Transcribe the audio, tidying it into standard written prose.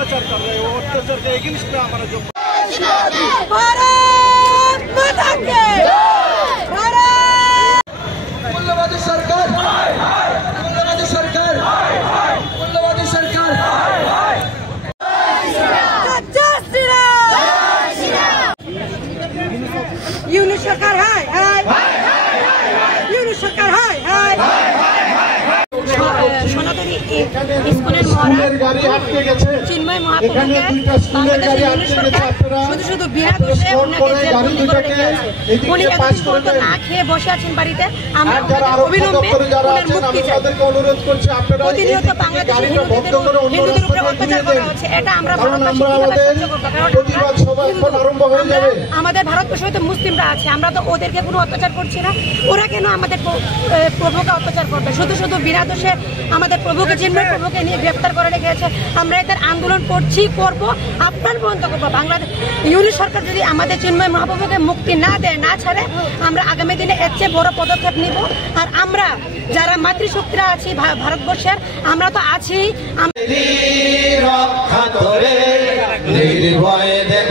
अत्याचार कर रहे हैं, वो अत्याचार के अगेंस्ट में हमारा जो मूल्यवादी सरकार, मूल्यवादी सरकार, मूल्यवादी सरकार, यूनुस सरकार हाय हाय, यूनुस सरकार हाय हाय। সনাতনী স্কুলের চিন্ময় মহাপ্রভুকে শুধু শুধু বিনা দোষে ওনাকে জেলবন্দি করে রেখে আছে। উনি এতদিন পর্যন্ত না খেয়ে বসে আছেন বাড়িতে। আমরা অবিলম্বে ওনার মুক্তি চাই। প্রতিনিয়ত বাংলাদেশের হিন্দুদের উপরে অত্যাচার করা হচ্ছে, এটা আমরা ভারতবাসী কিভাবে সহ্য করবো? কারণ আমাদের ভারতবর্ষে তো মুসলিমরা আছে, আমরা তো ওদেরকে কোনো অত্যাচার করছি না। ওরা কেন আমাদের প্রভুকে অত্যাচার করবে? শুধু শুধু বিনা দোষে আমাদের প্রভুকে, চিন্ময় প্রভুকে নিয়ে গ্রেফতার করে রেখেছে। আমরা এদের আন্দোলন করছি, করবো, আপ্রাণ পর্যন্ত করবো। বাংলাদেশ ইউনিট সরকার যদি আমাদের চিন্ময় মহাপ্রভুকে মুক্তি না দেয়, না ছাড়ে, আমরা আগামী দিনে এর চেয়ে বড় পদক্ষেপ নিব। আর আমরা যারা মাতৃশক্তিরা আছি ভারতবর্ষের, আমরা তো আছি। রক্ষা করে নির্ভয়ে দেব